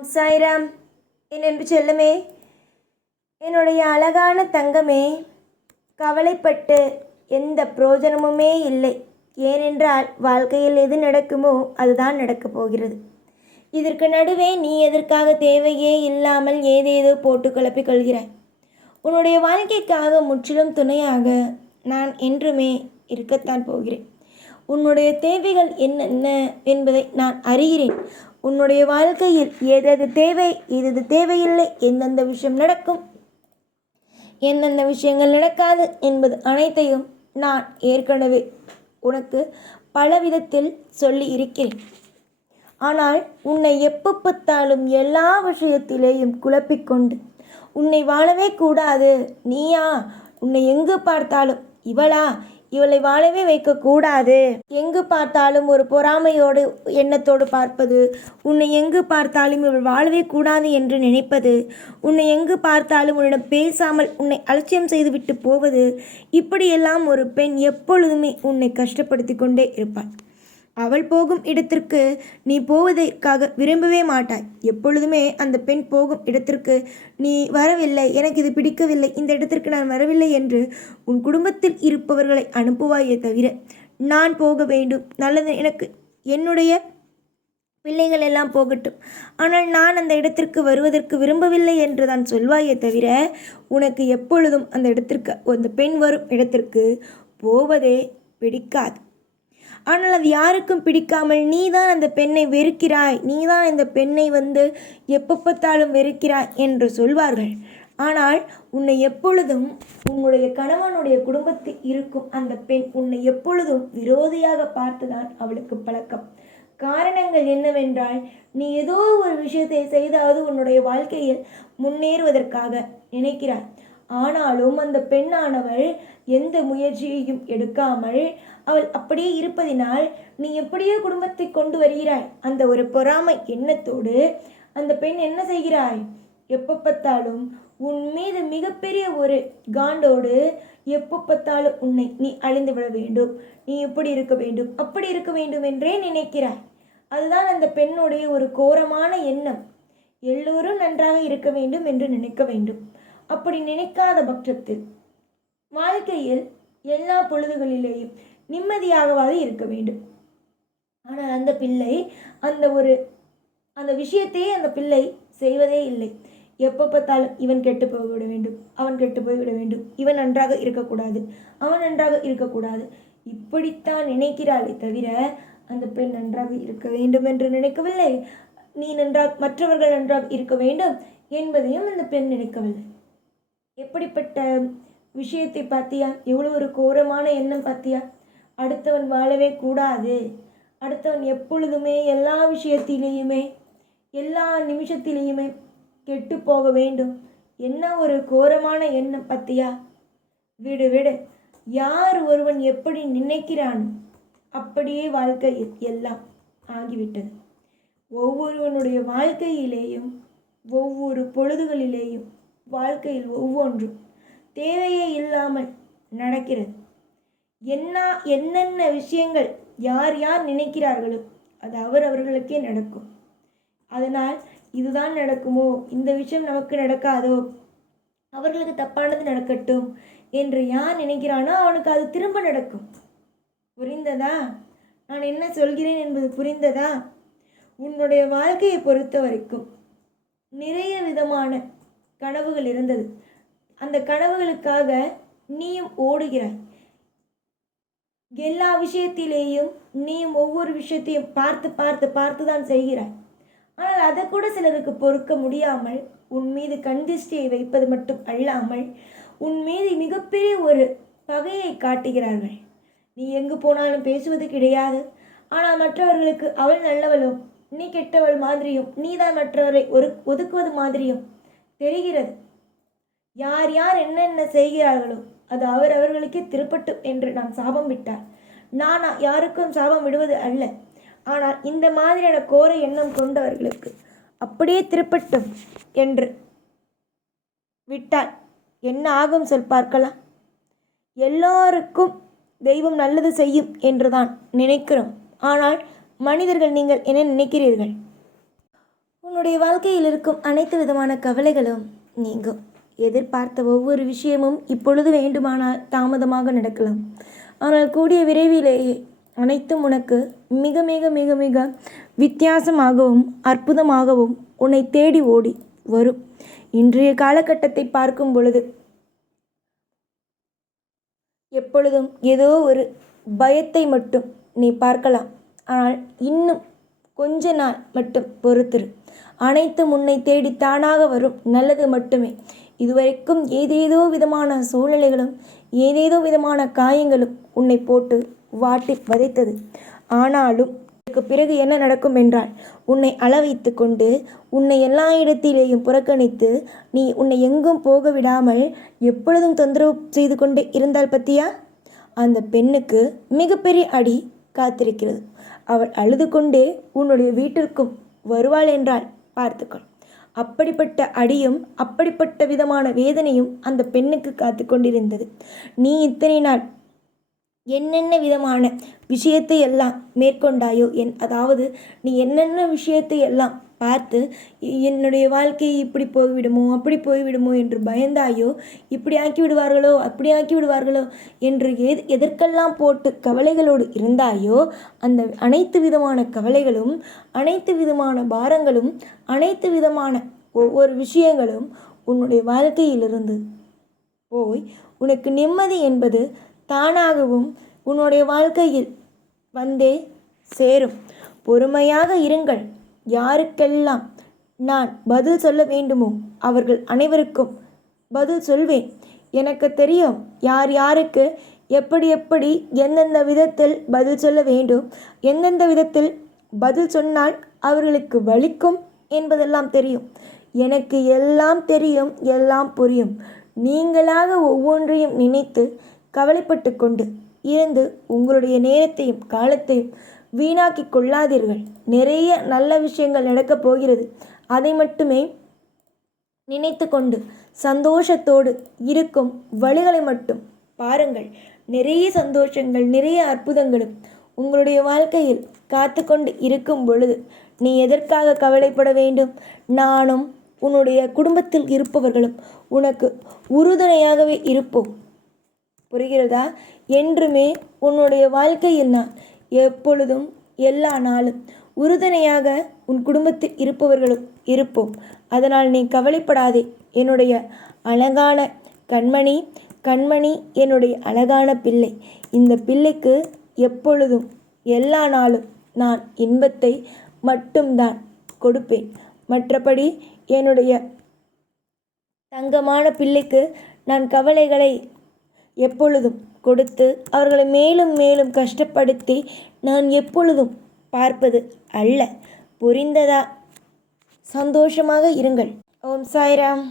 ஓம் சாய்ராம். என் அன்பு செல்லமே, என்னுடைய அழகான தங்கமே, கவலைப்பட்டு எந்த பிரயோஜனமுமே இல்லை. ஏனென்றால் வாழ்க்கையில் எது நடக்குமோ அதுதான் நடக்கப் போகிறது. இதற்கு நடுவே நீ எதற்காக தேவையே இல்லாமல் ஏதேதோ போட்டு குழப்பிக் கொள்கிறாய். உன்னுடைய வாழ்க்கைக்காக முற்றிலும் துணையாக நான் என்றுமே இருக்கத்தான் போகிறேன். உன்னுடைய தேவைகள் என்னென்ன என்பதை நான் அறிகிறேன். உன்னுடைய வாழ்க்கையில் எதது தேவை, எது தேவையில்லை, எந்தெந்த விஷயம் நடக்கும், எந்தெந்த விஷயங்கள் நடக்காது என்பது அனைத்தையும் நான் ஏற்கனவே உனக்கு பல விதத்தில் சொல்லி இருக்கிறேன். ஆனால் உன்னை எப்போ பார்த்தாலும் எல்லா விஷயத்திலேயும் குழப்பிக்கொண்டு உன்னை வாழவே கூடாது, நீயா, உன்னை எங்கு பார்த்தாலும் இவளை வாழவே வைக்கக்கூடாது, எங்கு பார்த்தாலும் ஒரு பொறாமையோடு எண்ணத்தோடு பார்ப்பது, உன்னை எங்கு பார்த்தாலும் இவள் வாழவே கூடாது என்று நினைப்பது, உன்னை எங்கு பார்த்தாலும் உன்னிடம் பேசாமல் உன்னை அலட்சியம் செய்துவிட்டு போவது, இப்படியெல்லாம் ஒரு பெண் எப்பொழுதுமே உன்னை கஷ்டப்படுத்தி கொண்டே இருப்பாள். அவள் போகும் இடத்திற்கு நீ போவதற்காக விரும்பவே மாட்டாய். எப்பொழுதுமே அந்த பெண் போகும் இடத்திற்கு நீ வரவில்லை, எனக்கு இது பிடிக்கவில்லை, இந்த இடத்திற்கு நான் வரவில்லை என்று உன் குடும்பத்தில் இருப்பவர்களை அனுப்புவாயே தவிர, நான் போக வேண்டும், நல்லது, எனக்கு என்னுடைய பிள்ளைகள் எல்லாம் போகட்டும், ஆனால் நான் அந்த இடத்திற்கு வருவதற்கு விரும்பவில்லை என்று தான் சொல்வாயே தவிர, உனக்கு எப்பொழுதும் அந்த இடத்திற்கு, அந்த பெண் வரும் இடத்திற்கு போவதே பிடிக்காது. ஆனால் அது யாருக்கும் பிடிக்காமல் நீதான் அந்த பெண்ணை வெறுக்கிறாய், நீதான் இந்த பெண்ணை எப்போ பார்த்தாலும் வெறுக்கிறாய் என்று சொல்வார்கள். ஆனால் உன்னை எப்பொழுதும் உன்னுடைய கணவனுடைய குடும்பத்தில் இருக்கும் அந்த பெண் உன்னை எப்பொழுதும் விரோதியாக பார்த்துதான் அவளுக்கு பழக்கம். காரணங்கள் என்னவென்றால், நீ ஏதோ ஒரு விஷயத்தை செய்தாவது உன்னுடைய வாழ்க்கையில் முன்னேறுவதற்காக நினைக்கிறாய். ஆனாலும் அந்த பெண்ணானவள் எந்த முயற்சியையும் எடுக்காமல் அவள் அப்படியே இருப்பதினால் நீ எப்படியோ குடும்பத்தை கொண்டு வருகிறாய். அந்த ஒரு பொறாமை எண்ணத்தோடு அந்த பெண் என்ன செய்கிறாய், எப்போ பார்த்தாலும் உன் மீது மிகப்பெரிய ஒரு காண்டோடு எப்போ பார்த்தாலும் உன்னை நீ அழிந்து விட வேண்டும், நீ இப்படி இருக்க வேண்டும், அப்படி இருக்க வேண்டும் என்றே நினைக்கிறாய். அதுதான் அந்த பெண்ணுடைய ஒரு கோரமான எண்ணம். எல்லோரும் நன்றாக இருக்க வேண்டும் என்று நினைக்க வேண்டும். அப்படி நினைக்காத பட்சத்தில் வாழ்க்கையில் எல்லா பொழுதுகளிலேயும் நிம்மதியாகவாது இருக்க வேண்டும். ஆனால் அந்த பிள்ளை அந்த விஷயத்தையே அந்த பிள்ளை செய்வதே இல்லை. எப்போ பார்த்தாலும் இவன் கெட்டு போய்விட வேண்டும், அவன் கெட்டு போய்விட வேண்டும், இவன் நன்றாக இருக்கக்கூடாது, அவன் நன்றாக இருக்கக்கூடாது, இப்படித்தான் நினைக்கிறாளே தவிர அந்த பெண் நன்றாக இருக்க வேண்டும் என்று நினைக்கவில்லை. மற்றவர்கள் நன்றாக இருக்க வேண்டும் என்பதையும் அந்த பெண் நினைக்கவில்லை. எப்படிப்பட்ட விஷயத்தை பார்த்தியா, எவ்வளோ ஒரு கோரமான எண்ணம் பார்த்தியா. அடுத்தவன் வாழவே கூடாது, அடுத்தவன் எப்பொழுதுமே எல்லா விஷயத்திலேயுமே எல்லா நிமிஷத்திலேயுமே கெட்டு போக வேண்டும், என்ன ஒரு கோரமான எண்ணம் பார்த்தியா. விடு விடு, யார் ஒருவன் எப்படி நினைக்கிறான் அப்படியே வாழ்க்கையில் எல்லாம் ஆகிவிட்டது. ஒவ்வொருவனுடைய வாழ்க்கையிலேயும் ஒவ்வொரு பொழுதுகளிலேயும் வாழ்க்கையில் ஒவ்வொன்றும் தேவையே இல்லாமல் நடக்கிறது. என்னென்ன விஷயங்கள் யார் யார் நினைக்கிறார்களோ அது அவர்களுக்கே நடக்கும். அதனால் இதுதான் நடக்குமோ, இந்த விஷயம் நமக்கு நடக்காதோ, அவர்களுக்கு தப்பானது நடக்கட்டும் என்று யார் நினைக்கிறானோ அவனுக்கு அது திரும்ப நடக்கும். புரிந்ததா? நான் என்ன சொல்கிறேன் என்பது புரிந்ததா? உன்னுடைய வாழ்க்கையை பொறுத்த வரைக்கும் நிறைய விதமான கனவுகள் இருந்தது. அந்த கனவுகளுக்காக நீயும் ஓடுகிறாய். எல்லா விஷயத்திலேயும் நீயும் ஒவ்வொரு விஷயத்தையும் பார்த்து பார்த்து பார்த்து தான் செய்கிறாய். ஆனால் அதை கூட சிலருக்கு பொறுக்க முடியாமல் உன் மீது கண்திஷ்டியை வைப்பது மட்டும் அல்லாமல் உன் மீது மிகப்பெரிய ஒரு பகையை காட்டுகிறார்கள். நீ எங்கு போனாலும் பேசுவது கிடையாது. ஆனால் மற்றவர்களுக்கு அவள் நல்லவளும் நீ கெட்டவள் மாதிரியும், நீதான் மற்றவரை ஒதுக்குவது மாதிரியும் தெரிகிறது. யார் யார் என்னென்ன செய்கிறார்களோ அது அவர்களுக்கே திருப்பட்டும் என்று நான் சாபம் விட்டார். நான் யாருக்கும் சாபம் விடுவது அல்ல. ஆனால் இந்த மாதிரியான கோர எண்ணம் கொண்டவர்களுக்கு அப்படியே திருப்பட்டும் என்று விட்டால் என்ன ஆகும் சொல் பார்க்கலாம். எல்லோருக்கும் தெய்வம் நல்லது செய்யும் என்றுதான் நினைக்கிறோம். ஆனால் மனிதர்கள் நீங்கள் என்ன நினைக்கிறீர்கள்? உன்னுடைய வாழ்க்கையில் இருக்கும் அனைத்து விதமான கவலைகளும் நீங்கும். எதிர்பார்த்த ஒவ்வொரு விஷயமும் இப்பொழுது வேண்டுமானால் தாமதமாக நடக்கலாம். ஆனால் கூடிய விரைவிலேயே அனைத்தும் உனக்கு மிக மிக மிக மிக வித்தியாசமாகவும் அற்புதமாகவும் உன்னை தேடி ஓடி வரும். இன்றைய காலகட்டத்தை பார்க்கும் பொழுது எப்பொழுதும் ஏதோ ஒரு பயத்தை மட்டும் நீ பார்க்கலாம். ஆனால் இன்னும் கொஞ்ச நாள் மட்டும் பொறுத்திரு. அனைத்தும் உன்னை தேடி தானாக வரும். நல்லது மட்டுமே. இதுவரைக்கும் ஏதேதோ விதமான சூழ்நிலைகளும் ஏதேதோ விதமான காயங்களும் உன்னை போட்டு வாட்டி வதைத்தது. ஆனாலும் இதற்கு பிறகு என்ன நடக்கும் என்றால், உன்னை அளவைத்து கொண்டு உன்னை எல்லா இடத்திலேயும் புறக்கணித்து நீ உன்னை எங்கும் போக விடாமல் எப்பொழுதும் தொந்தரவு செய்து கொண்டு இருந்தால் பத்தியா, அந்த பெண்ணுக்கு மிகப்பெரிய அடி காத்திருக்கிறது. அவள் அழுது கொண்டே உன்னுடைய வீட்டிற்கும் வருவாள் என்றால் பார்த்துக்கொள். அப்படிப்பட்ட அடியும் அப்படிப்பட்ட விதமான வேதனையும் அந்த பெண்ணுக்கு காத்து கொண்டிருந்தது. நீ இத்தனை நாள் என்னென்ன விதமான விஷயத்தை எல்லாம் மேற்கொண்டாயோ, அதாவது நீ என்னென்ன விஷயத்தை எல்லாம் பார்த்து என்னுடைய வாழ்க்கை இப்படி போய்விடுமோ அப்படி போய்விடுமோ என்று பயந்தாயோ, இப்படி ஆக்கி விடுவார்களோ அப்படி ஆக்கி விடுவார்களோ என்று எதற்கெல்லாம் போட்டு கவலைகளோடு இருந்தாயோ, அந்த அனைத்து விதமான கவலைகளும் அனைத்து விதமான பாரங்களும் அனைத்து விதமான ஒவ்வொரு விஷயங்களும் உன்னுடைய வாழ்க்கையிலிருந்து போய் உனக்கு நிம்மதி என்பது தானாகவும் உன்னுடைய வாழ்க்கையில் வந்தே சேரும். பொறுமையாக இருங்கள். யாருக்கெல்லாம் நான் பதில் சொல்ல வேண்டுமோ அவர்கள் அனைவருக்கும் பதில் சொல்வேன். எனக்கு தெரியும் யார் யாருக்கு எப்படி எப்படி எந்தெந்த விதத்தில் பதில் சொல்ல வேண்டும், எந்தெந்த விதத்தில் பதில் சொன்னால் அவர்களுக்கு வலிக்கும் என்பதெல்லாம் தெரியும். எனக்கு எல்லாம் தெரியும், எல்லாம் புரியும். நீங்களாக ஒவ்வொன்றையும் நினைத்து கவலைப்பட்டு கொண்டு இருந்து உங்களுடைய நேரத்தையும் காலத்தையும் வீணாக்கி கொள்ளாதீர்கள். நிறைய நல்ல விஷயங்கள் நடக்கப் போகிறது. அதை மட்டுமே நினைத்து கொண்டு சந்தோஷத்தோடு இருக்கும் வழிகளை மட்டும் பாருங்கள். நிறைய சந்தோஷங்கள் நிறைய அற்புதங்களும் உங்களுடைய வாழ்க்கையில் காத்து கொண்டு இருக்கும் பொழுது நீ எதற்காக கவலைப்பட வேண்டும்? நானும் உன்னுடைய குடும்பத்தில் இருப்பவர்களும் உனக்கு உறுதுணையாகவே இருப்போம். புரிகிறதா? என்றுமே உன்னுடைய வாழ்க்கையில் நான் எப்பொழுதும் எல்லா நாளும் உறுதுணையாக உன் குடும்பத்தில் இருப்பவர்களும் இருப்போம். அதனால் நீ கவலைப்படாதே. என்னுடைய அழகான கண்மணி கண்மணி, என்னுடைய அழகான பிள்ளை. இந்த பிள்ளைக்கு எப்பொழுதும் எல்லா நாளும் நான் இன்பத்தை மட்டும்தான் கொடுப்பேன். மற்றபடி என்னுடைய தங்கமான பிள்ளைக்கு நான் கவலைகளை எப்பொழுதும் கொடுத்து அவர்களை மேலும் மேலும் கஷ்டப்படுத்தி நான் எப்பொழுதும் பார்ப்பது அல்ல. புரிந்ததா? சந்தோஷமாக இருங்கள். ஓம் சாய்ராம்.